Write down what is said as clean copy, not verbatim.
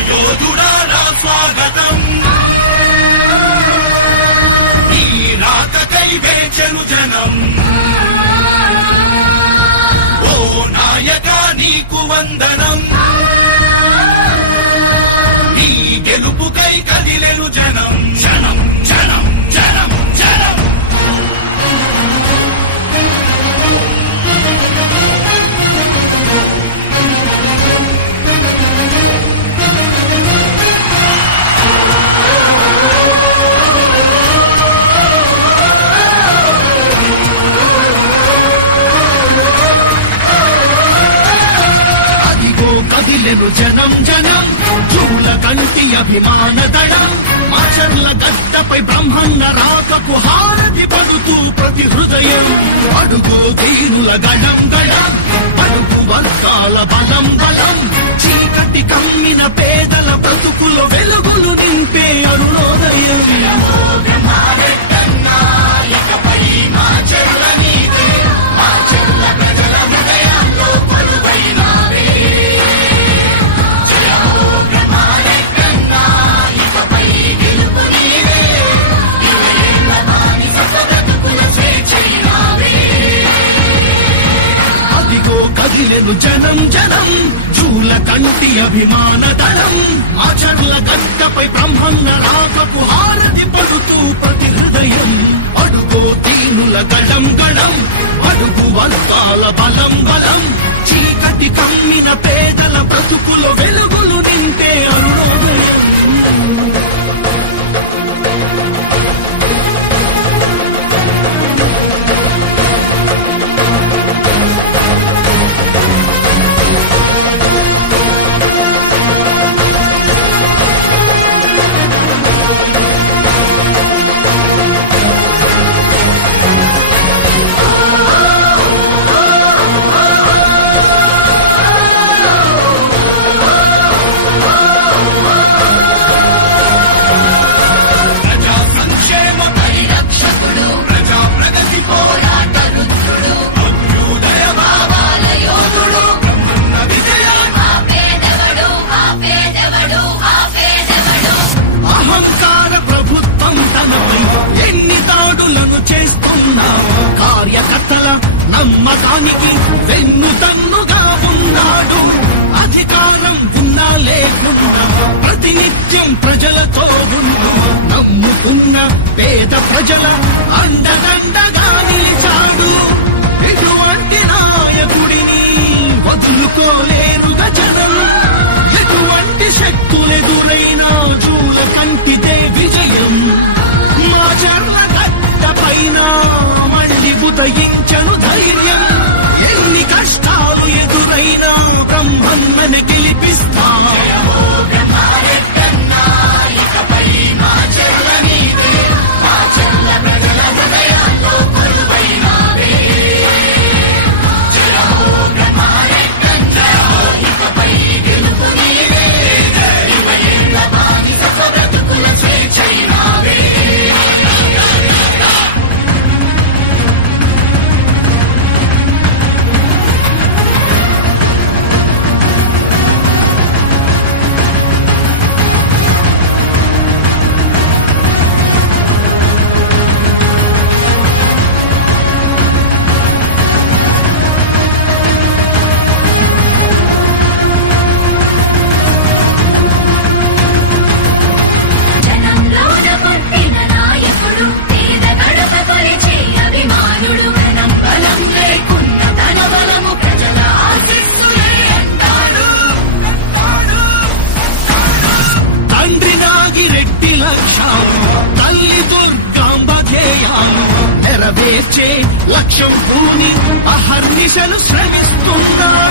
యోధుడారా స్వాగతం ఈ రాకకై వేచెను జనం ఓ నాయక నీకు వందనం నీ గెలుపుకై కదిలెను జనం జనం జనం జనం జనం కదిలెను జనం జనం చూల కంటి అభిమాన దళం మాచర్ల గడ్డపై బ్రహ్మన్న రాకకు హారతి పడుతూ ప్రతి హృదయం అడుగు దీనుల గడం గడం అడుగు వర్గాల బలం బలం చీకటి కమ్మిన పేదల బ్రతుకుల వెలుగులు నింపే అరుణోదయం కదిలెను జనం జనం చూల కంటి అభిమాన దళం ఆచర్ల గడ్డపై బ్రహ్మన్న రాకకు హారతి పడుతూ ప్రతి హృదయం అడుగో దీనుల గడం గడం అడుగు వర్గాల బలం బలం చీకటి కమ్మిన పేదల బ్రతుకుల వెలుగులు నింపే అరుణోదయం కార్యకర్తల నమ్మకానికి వెన్నుదన్నుగా ఉన్నాడు అధికారం ఉన్నా లేకున్నా ప్రతినిత్యం ప్రజలతో ఉంటూ నమ్ముకున్న పేద ప్రజల అండదండగా నిలిచాడు ఎటువంటి నాయకుడిని వదులుకోలేరుగా జనం ఎటువంటి శక్తులెదురైనా చూల కంటిదే విజయం మాచర్ల గడ్డ పైన ఉదయించను ధైర్యం ఎన్ని కష్టాలు ఎదురైనా బ్రహ్మన్నని గెలిపిస్తా నెరవేర్చే లక్ష్యం పూని అహర్నిశలు శ్రమిస్తున్నాడు